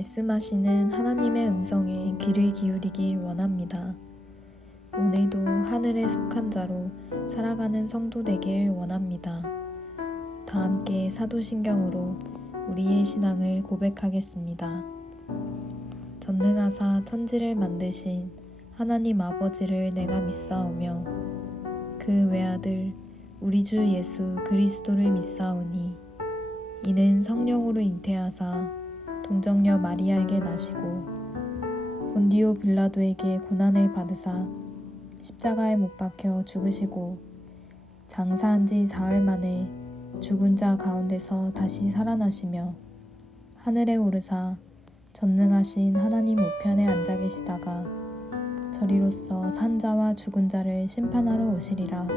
말씀하시는 하나님의 음성에 귀를 기울이길 원합니다. 오늘도 하늘에 속한 자로 살아가는 성도 되길 원합니다. 다 함께 사도신경으로 우리의 신앙을 고백하겠습니다. 전능하사 천지를 만드신 하나님 아버지를 내가 믿사오며 그 외아들 우리 주 예수 그리스도를 믿사오니 이는 성령으로 잉태하사 동정녀 마리아에게 나시고 본디오 빌라도에게 고난을 받으사 십자가에 못 박혀 죽으시고 장사한 지 사흘 만에 죽은 자 가운데서 다시 살아나시며 하늘에 오르사 전능하신 하나님 우편에 앉아 계시다가 저리로서 산 자와 죽은 자를 심판하러 오시리라.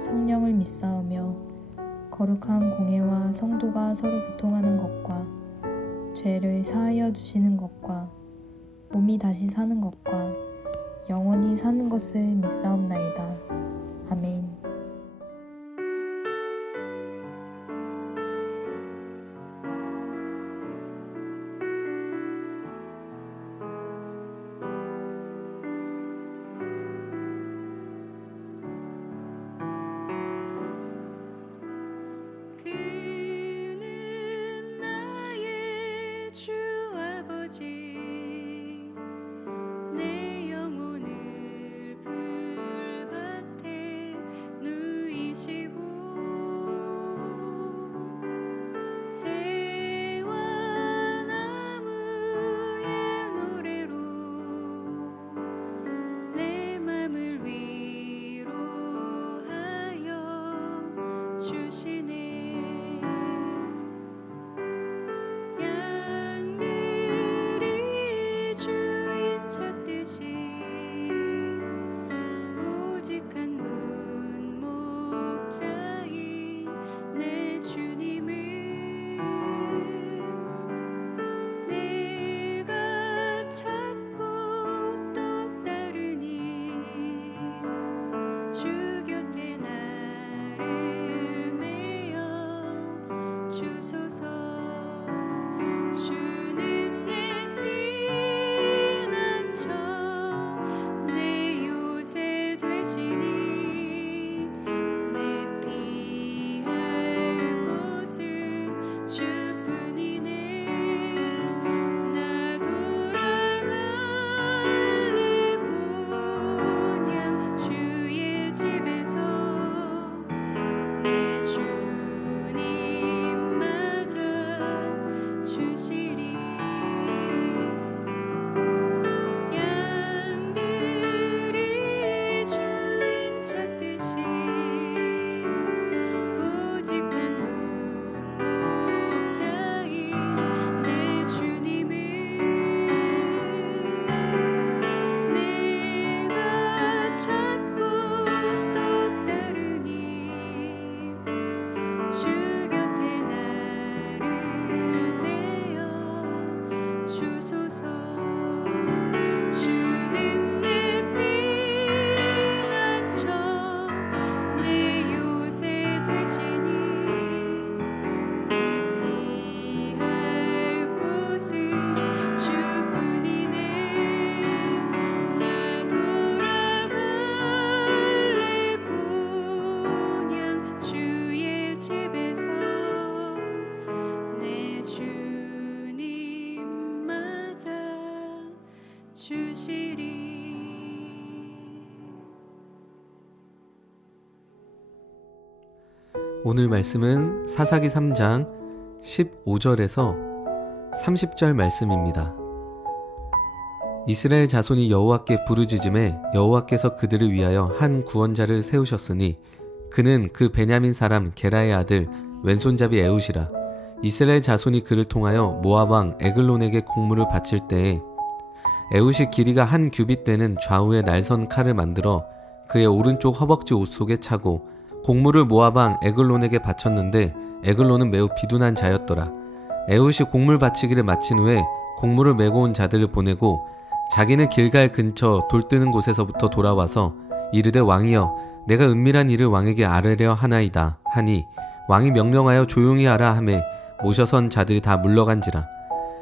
성령을 믿사오며 거룩한 공회와 성도가 서로 교통하는 것과 죄를 사하여 주시는 것과 몸이 다시 사는 것과 영원히 사는 것을 믿사옵나이다. 아멘. 그는 나의 주 아버지 내 영혼을 불밭에 누이시고 새와 나무의 노래로 내 맘을 위로하여 주시네. 양들이 주인 찾듯이 오직 한 문목자인 내 주님을 내가 찾고 또 따르니 주 곁에 나를 메어 주소서. 주는 내 피난처 내 요새 되시니 내 피할 곳은 주뿐이네. 나 돌아갈래 본향 주의 집에서 내 주님 맞아 주시리. 양들이 주인 찾듯이 오직 한 문목자인 내 주님을 내가 찾고 또 따르니 주 곁에 나를 메어 주소서. 주는 내 피난처 내 요새 되시니 내 피할 곳은 주뿐이네. 나 돌아갈래 본향 주의 집에서 내 주님 맞아 주시리. 오늘 말씀은 사사기 3장 15절에서 30절 말씀입니다. 이스라엘 자손이 여호와께 부르짖음에 여호와께서 그들을 위하여 한 구원자를 세우셨으니 그는 그 베냐민 사람 게라의 아들 왼손잡이 에훗이라. 이스라엘 자손이 그를 통하여 모압 왕 에글론에게 곡물을 바칠 때에 에훗이 길이가 한 규빗 되는 좌우의 날선 칼을 만들어 그의 오른쪽 허벅지 옷 속에 차고 곡물을 모압 왕 에글론에게 바쳤는데 에글론은 매우 비둔한 자였더라. 에훗이 곡물 바치기를 마친 후에 곡물을 메고 온 자들을 보내고 자기는 길갈 근처 돌 뜨는 곳에서부터 돌아와서 이르되 왕이여 내가 은밀한 일을 왕에게 아뢰려 하나이다 하니 왕이 명령하여 조용히 하라 하매 모셔선 자들이 다 물러간지라.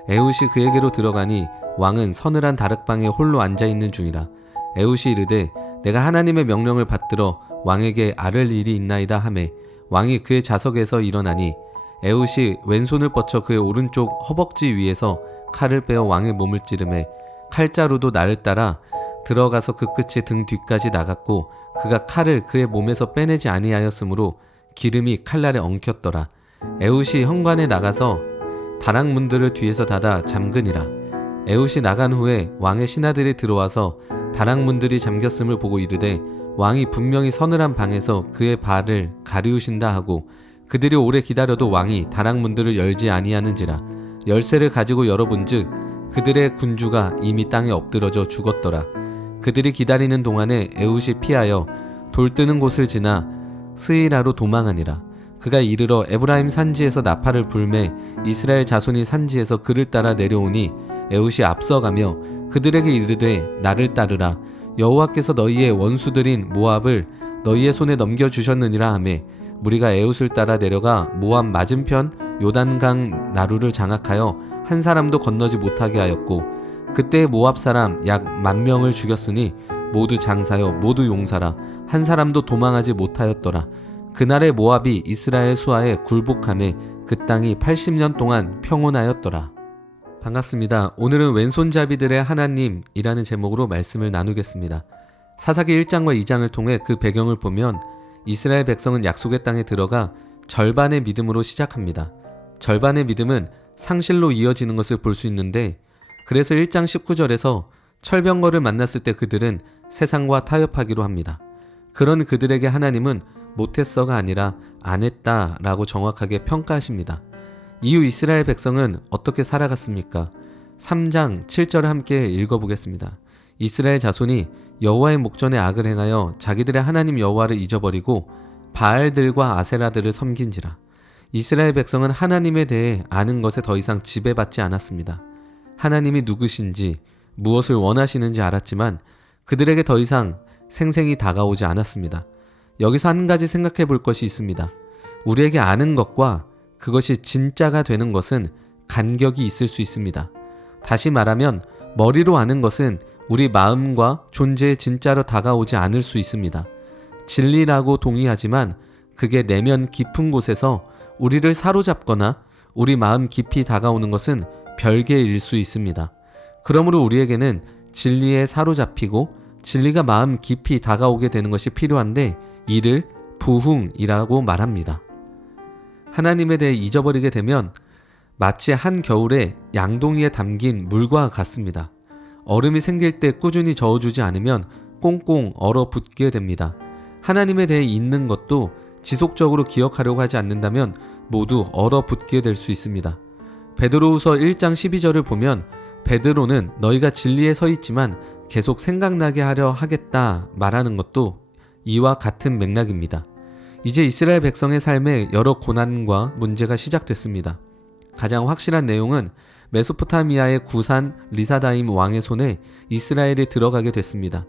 에훗이 그에게로 들어가니 왕은 서늘한 다락방에 홀로 앉아있는 중이라. 에훗이 이르되 내가 하나님의 명령을 받들어 왕에게 아를 일이 있나이다 하매 왕이 그의 자석에서 일어나니 에훗이 왼손을 뻗쳐 그의 오른쪽 허벅지 위에서 칼을 빼어 왕의 몸을 찌르매 칼자루도 나를 따라 들어가서 그 끝이 등 뒤까지 나갔고 그가 칼을 그의 몸에서 빼내지 아니하였으므로 기름이 칼날에 엉켰더라. 에훗이 현관에 나가서 다락문들을 뒤에서 닫아 잠그니라. 에훗이 나간 후에 왕의 신하들이 들어와서 다락문들이 잠겼음을 보고 이르되 왕이 분명히 서늘한 방에서 그의 발을 가리우신다 하고 그들이 오래 기다려도 왕이 다락문들을 열지 아니하는지라. 열쇠를 가지고 열어본즉 그들의 군주가 이미 땅에 엎드러져 죽었더라. 그들이 기다리는 동안에 에훗이 피하여 돌 뜨는 곳을 지나 스이라로 도망하니라. 그가 이르러 에브라임 산지에서 나팔을 불매 이스라엘 자손이 산지에서 그를 따라 내려오니 에훗이 앞서가며 그들에게 이르되 나를 따르라. 여호와께서 너희의 원수들인 모압을 너희의 손에 넘겨주셨느니라 하매 무리가 에훗을 따라 내려가 모압 맞은편 요단강 나루를 장악하여 한 사람도 건너지 못하게 하였고 그때 모압 사람 약 10,000명을 죽였으니 모두 장사여 모두 용사라. 한 사람도 도망하지 못하였더라. 그날의 모압이 이스라엘 수하에 굴복하매 그 땅이 80년 동안 평온하였더라. 반갑습니다. 오늘은 왼손잡이들의 하나님이라는 제목으로 말씀을 나누겠습니다. 사사기 1장과 2장을 통해 그 배경을 보면 이스라엘 백성은 약속의 땅에 들어가 절반의 믿음으로 시작합니다. 절반의 믿음은 상실로 이어지는 것을 볼 수 있는데 그래서 1장 19절에서 철병거를 만났을 때 그들은 세상과 타협하기로 합니다. 그런 그들에게 하나님은 못했어가 아니라 안 했다라고 정확하게 평가하십니다. 이후 이스라엘 백성은 어떻게 살아갔습니까? 3장 7절을 함께 읽어보겠습니다. 이스라엘 자손이 여호와의 목전에 악을 행하여 자기들의 하나님 여호와를 잊어버리고 바알들과 아세라들을 섬긴지라. 이스라엘 백성은 하나님에 대해 아는 것에 더 이상 지배받지 않았습니다. 하나님이 누구신지 무엇을 원하시는지 알았지만 그들에게 더 이상 생생히 다가오지 않았습니다. 여기서 한 가지 생각해 볼 것이 있습니다. 우리에게 아는 것과 그것이 진짜가 되는 것은 간격이 있을 수 있습니다. 다시 말하면 머리로 아는 것은 우리 마음과 존재에 진짜로 다가오지 않을 수 있습니다. 진리라고 동의하지만 그게 내면 깊은 곳에서 우리를 사로잡거나 우리 마음 깊이 다가오는 것은 별개의 일 수 있습니다. 그러므로 우리에게는 진리에 사로잡히고 진리가 마음 깊이 다가오게 되는 것이 필요한데 이를 부흥이라고 말합니다. 하나님에 대해 잊어버리게 되면 마치 한겨울에 양동이에 담긴 물과 같습니다. 얼음이 생길 때 꾸준히 저어주지 않으면 꽁꽁 얼어붙게 됩니다. 하나님에 대해 잊는 것도 지속적으로 기억하려고 하지 않는다면 모두 얼어붙게 될 수 있습니다. 베드로후서 1장 12절을 보면 베드로는 너희가 진리에 서 있지만 계속 생각나게 하려 하겠다 말하는 것도 이와 같은 맥락입니다. 이제 이스라엘 백성의 삶에 여러 고난과 문제가 시작됐습니다. 가장 확실한 내용은 메소포타미아의 구산 리사다임 왕의 손에 이스라엘이 들어가게 됐습니다.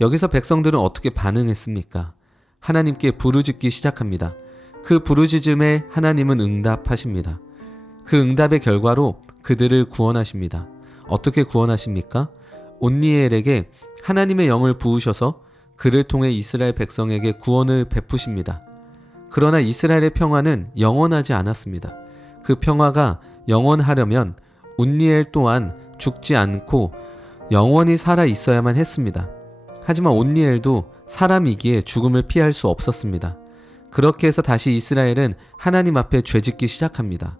여기서 백성들은 어떻게 반응했습니까? 하나님께 부르짖기 시작합니다. 그 부르짖음에 하나님은 응답하십니다. 그 응답의 결과로 그들을 구원하십니다. 어떻게 구원하십니까? 온니엘에게 하나님의 영을 부으셔서 그를 통해 이스라엘 백성에게 구원을 베푸십니다. 그러나 이스라엘의 평화는 영원하지 않았습니다. 그 평화가 영원하려면 온니엘 또한 죽지 않고 영원히 살아 있어야만 했습니다. 하지만 온니엘도 사람이기에 죽음을 피할 수 없었습니다. 그렇게 해서 다시 이스라엘은 하나님 앞에 죄짓기 시작합니다.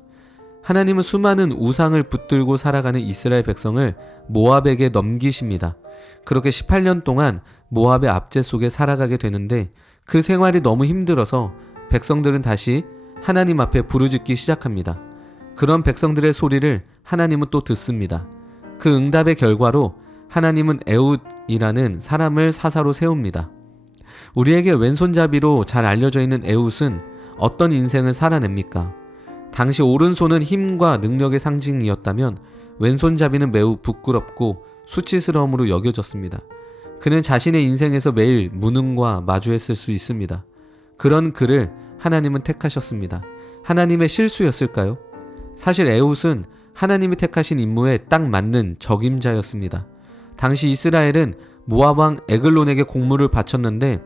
하나님은 수많은 우상을 붙들고 살아가는 이스라엘 백성을 모압에게 넘기십니다. 그렇게 18년 동안 모압의 압제 속에 살아가게 되는데 그 생활이 너무 힘들어서 백성들은 다시 하나님 앞에 부르짖기 시작합니다. 그런 백성들의 소리를 하나님은 또 듣습니다. 그 응답의 결과로 하나님은 에훗이라는 사람을 사사로 세웁니다. 우리에게 왼손잡이로 잘 알려져 있는 에훗은 어떤 인생을 살아냅니까? 당시 오른손은 힘과 능력의 상징이었다면 왼손잡이는 매우 부끄럽고 수치스러움으로 여겨졌습니다. 그는 자신의 인생에서 매일 무능과 마주했을 수 있습니다. 그런 그를 하나님은 택하셨습니다. 하나님의 실수였을까요? 사실 에훗은 하나님이 택하신 임무에 딱 맞는 적임자였습니다. 당시 이스라엘은 모압 왕 에글론에게 공물을 바쳤는데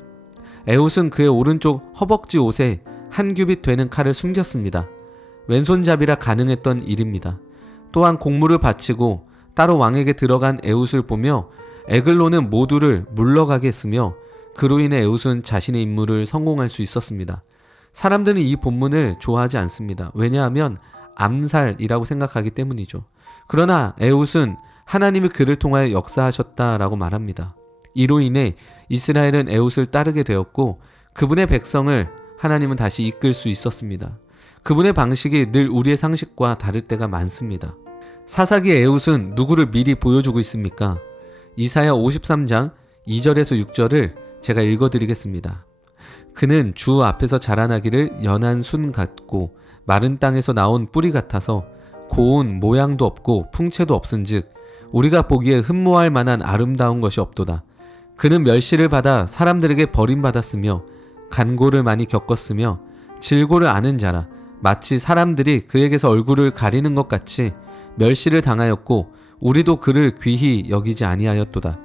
에훗은 그의 오른쪽 허벅지 옷에 한 규빗 되는 칼을 숨겼습니다. 왼손잡이라 가능했던 일입니다. 또한 공물을 바치고 따로 왕에게 들어간 에훗을 보며 에글론은 모두를 물러가게 했으며 그로 인해 에훗은 자신의 임무를 성공할 수 있었습니다. 사람들은 이 본문을 좋아하지 않습니다. 왜냐하면 암살이라고 생각하기 때문이죠. 그러나 에훗은 하나님이 그를 통하여 역사하셨다라고 말합니다. 이로 인해 이스라엘은 에훗을 따르게 되었고 그분의 백성을 하나님은 다시 이끌 수 있었습니다. 그분의 방식이 늘 우리의 상식과 다를 때가 많습니다. 사사기 에훗은 누구를 미리 보여주고 있습니까? 이사야 53장 2절에서 6절을 제가 읽어드리겠습니다. 그는 주 앞에서 자라나기를 연한 순 같고 마른 땅에서 나온 뿌리 같아서 고운 모양도 없고 풍채도 없은즉 우리가 보기에 흠모할 만한 아름다운 것이 없도다. 그는 멸시를 받아 사람들에게 버림받았으며 간고를 많이 겪었으며 질고를 아는 자라 마치 사람들이 그에게서 얼굴을 가리는 것 같이 멸시를 당하였고 우리도 그를 귀히 여기지 아니하였도다.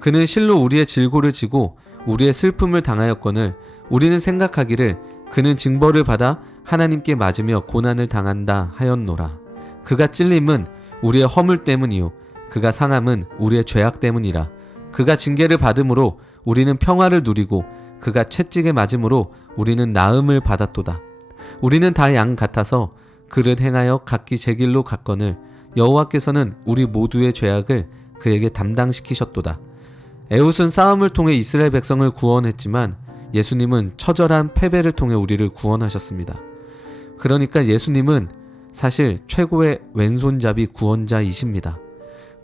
그는 실로 우리의 질고를 지고 우리의 슬픔을 당하였거늘 우리는 생각하기를 그는 징벌을 받아 하나님께 맞으며 고난을 당한다 하였노라. 그가 찔림은 우리의 허물 때문이요 그가 상함은 우리의 죄악 때문이라. 그가 징계를 받음으로 우리는 평화를 누리고 그가 채찍에 맞음으로 우리는 나음을 받았도다. 우리는 다 양 같아서 그를 행하여 각기 제 길로 갔거늘 여호와께서는 우리 모두의 죄악을 그에게 담당시키셨도다. 에훗은 싸움을 통해 이스라엘 백성을 구원했지만 예수님은 처절한 패배를 통해 우리를 구원하셨습니다. 그러니까 예수님은 사실 최고의 왼손잡이 구원자이십니다.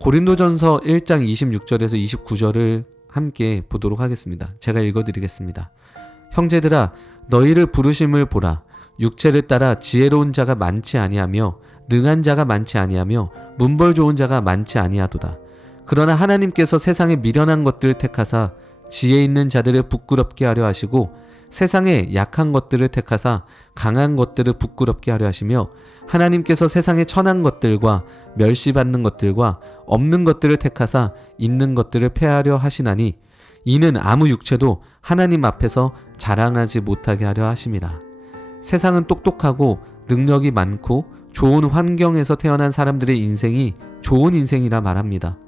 고린도전서 1장 26절에서 29절을 함께 보도록 하겠습니다. 제가 읽어드리겠습니다. 형제들아 너희를 부르심을 보라. 육체를 따라 지혜로운 자가 많지 아니하며 능한 자가 많지 아니하며 문벌 좋은 자가 많지 아니하도다. 그러나 하나님께서 세상에 미련한 것들을 택하사 지혜 있는 자들을 부끄럽게 하려 하시고 세상에 약한 것들을 택하사 강한 것들을 부끄럽게 하려 하시며 하나님께서 세상에 천한 것들과 멸시받는 것들과 없는 것들을 택하사 있는 것들을 폐하려 하시나니 이는 아무 육체도 하나님 앞에서 자랑하지 못하게 하려 하심이라. 세상은 똑똑하고 능력이 많고 좋은 환경에서 태어난 사람들의 인생이 좋은 인생이라 말합니다.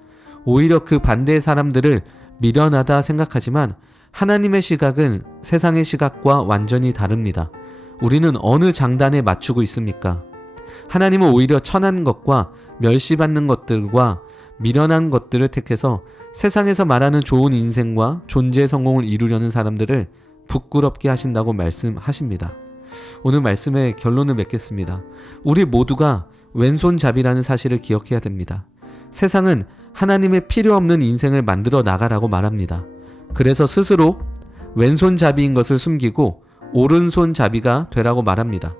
오히려 그 반대의 사람들을 미련하다 생각하지만 하나님의 시각은 세상의 시각과 완전히 다릅니다. 우리는 어느 장단에 맞추고 있습니까? 하나님은 오히려 천한 것과 멸시받는 것들과 미련한 것들을 택해서 세상에서 말하는 좋은 인생과 존재의 성공을 이루려는 사람들을 부끄럽게 하신다고 말씀하십니다. 오늘 말씀의 결론을 맺겠습니다. 우리 모두가 왼손잡이라는 사실을 기억해야 됩니다. 세상은 하나님의 필요 없는 인생을 만들어 나가라고 말합니다. 그래서 스스로 왼손잡이인 것을 숨기고 오른손잡이가 되라고 말합니다.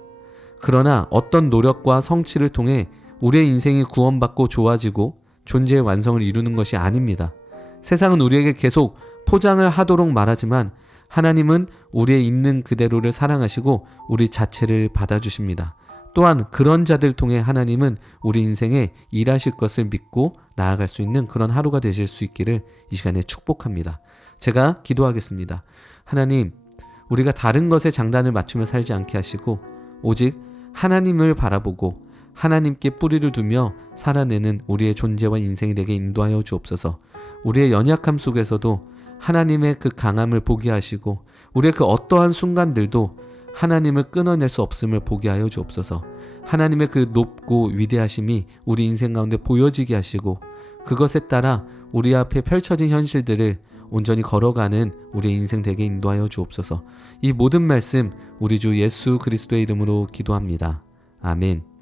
그러나 어떤 노력과 성취를 통해 우리의 인생이 구원받고 좋아지고 존재의 완성을 이루는 것이 아닙니다. 세상은 우리에게 계속 포장을 하도록 말하지만 하나님은 우리의 있는 그대로를 사랑하시고 우리 자체를 받아주십니다. 또한 그런 자들 통해 하나님은 우리 인생에 일하실 것을 믿고 나아갈 수 있는 그런 하루가 되실 수 있기를 이 시간에 축복합니다. 제가 기도하겠습니다. 하나님, 우리가 다른 것에 장단을 맞추며 살지 않게 하시고 오직 하나님을 바라보고 하나님께 뿌리를 두며 살아내는 우리의 존재와 인생이 되게 인도하여 주옵소서. 우리의 연약함 속에서도 하나님의 그 강함을 보게 하시고 우리의 그 어떠한 순간들도 하나님을 끊어낼 수 없음을 보게 하여 주옵소서. 하나님의 그 높고 위대하심이 우리 인생 가운데 보여지게 하시고 그것에 따라 우리 앞에 펼쳐진 현실들을 온전히 걸어가는 우리의 인생 되게 인도하여 주옵소서. 이 모든 말씀 우리 주 예수 그리스도의 이름으로 기도합니다. 아멘.